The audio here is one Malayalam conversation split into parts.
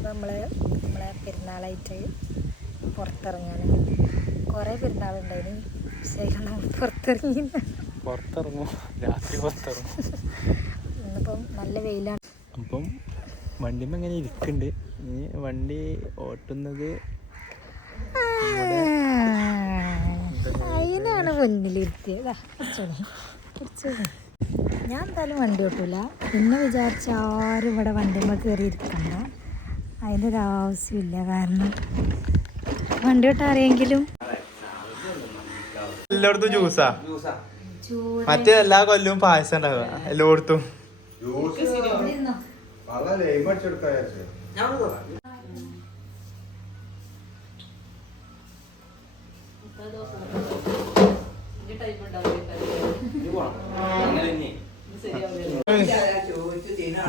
അപ്പോൾ നമ്മൾ നമ്മളെ പെരുന്നാളായിട്ട് പുറത്തിറങ്ങാന് കുറേ പെരുന്നാളുണ്ടായിരുന്നു ശരിയാണ് നമ്മൾ പുറത്തിറങ്ങി പുറത്തിറങ്ങും രാത്രി പുറത്തിറങ്ങും ഇന്നിപ്പം നല്ല വെയിലാണ് അപ്പം വണ്ടി ഇങ്ങനെ ഇരിക്കുന്നുണ്ട് ഇനി വണ്ടി ഓട്ടുന്നത് അതിനാണ് മുന്നിലിരുത്തിയതാ ഞാൻ എന്തായാലും വണ്ടി ഓട്ടില്ല പിന്നെ വിചാരിച്ചാരും ഇവിടെ വണ്ടിമ്മ കയറിയിരിക്കണ്ട അതിൻ്റെ ഒരു ആവശ്യമില്ല കാരണം വണ്ടി വിട്ട ആരെങ്കിലും എല്ലായിടത്തും ജ്യൂസാ മറ്റേ എല്ലാ കൊല്ലവും പായസം ഉണ്ടാവുക എല്ലായിടത്തും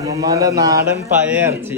അമ്മമാരുടെ നാടൻ പഴയ ഇറച്ചി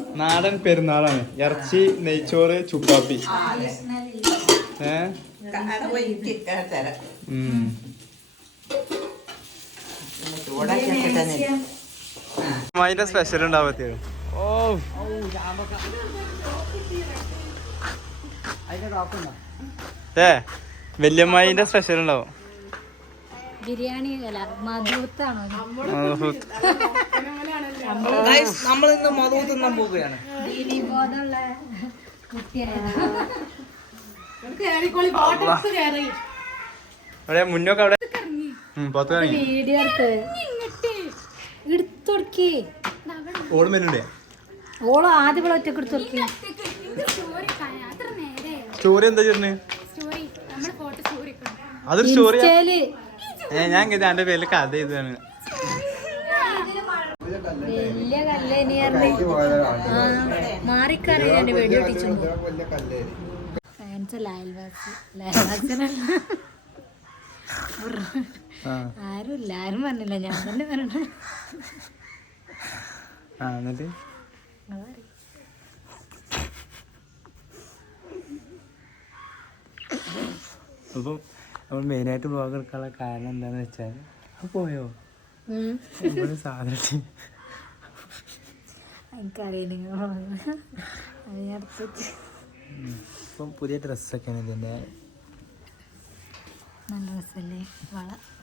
നാടൻ പെരുന്നാളാണ് ഇറച്ചി നെയ്ച്ചോറ് ചുപ്പാപ്പി അതിന്റെ സ്പെഷ്യൽ ഉണ്ടാവത്തില്ല ഓ വല്യമ്മായിന്റെ സ്പെഷ്യൽ ഉണ്ടാവും ബിരിയാണി അല്ല മധുത്താണോ ഗൈസ് നമ്മൾ ഇന്ന് മധു തിന്നാൻ പോവുകയാണ് ഞാൻ എന്റെ പേരിൽ കഥ ചെയ്താണ് വലിയ കല്ലേനിയാണ് മാറിക്കറിയാണ് വെടി ഒട്ടിച്ചു ഫാൻസ് ആരും എല്ലാരും പറഞ്ഞില്ല ഞാൻ തന്നെ പറഞ്ഞു അപ്പം നമ്മൾ മെയിനായിട്ട് ബ്ലോഗ് എടുക്കാനുള്ള കാരണം എന്താണെന്ന് വെച്ചാൽ പോയോ പുതിയ ഡ്രസ്സൊക്കെയാണ് ഇതിന്റെ നല്ല ഡ്രസ്സല്ലേ വള